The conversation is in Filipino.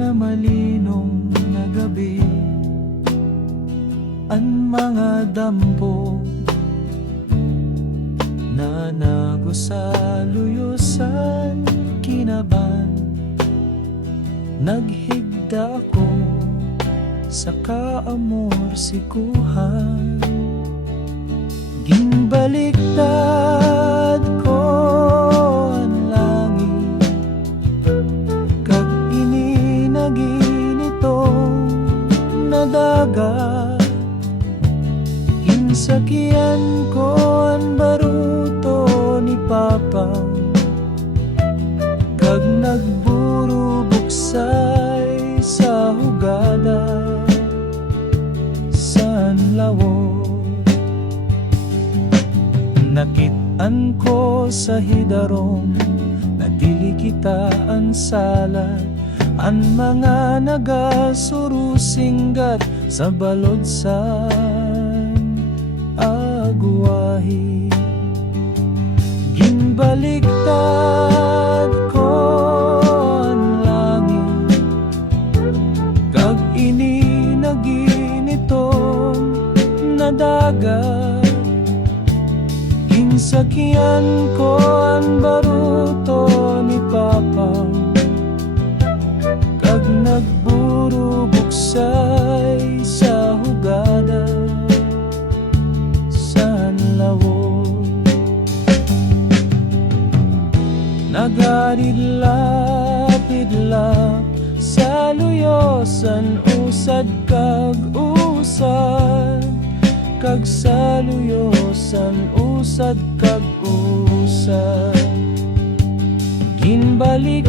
na malinong na gabi, ang mga dampo na nagusalo-yusan kinaban. Naghigda ako sa kaamorsikuhan, ginbaliktad ko ang langit, kag ininagi-nito na dagat. Ginsakian ko ang baruto ni Papa, kag nagburo buksay sa hugada sa lawo. Nakit-an ko sa hidarong na dili kita ang salad, ang mga nagasurusinggat sa balod sa agwahi. Ginbaliktad ko ang langit, kag ininagi-nito na dagat. Ginsakian ko ang baruto ni Papa, kag nagburo buksay sa hugada sa lawo. Nagarilap-idlap sa luyosan, usad kag usad, kag sa luyosan, usad kag usad. Ginbaliktad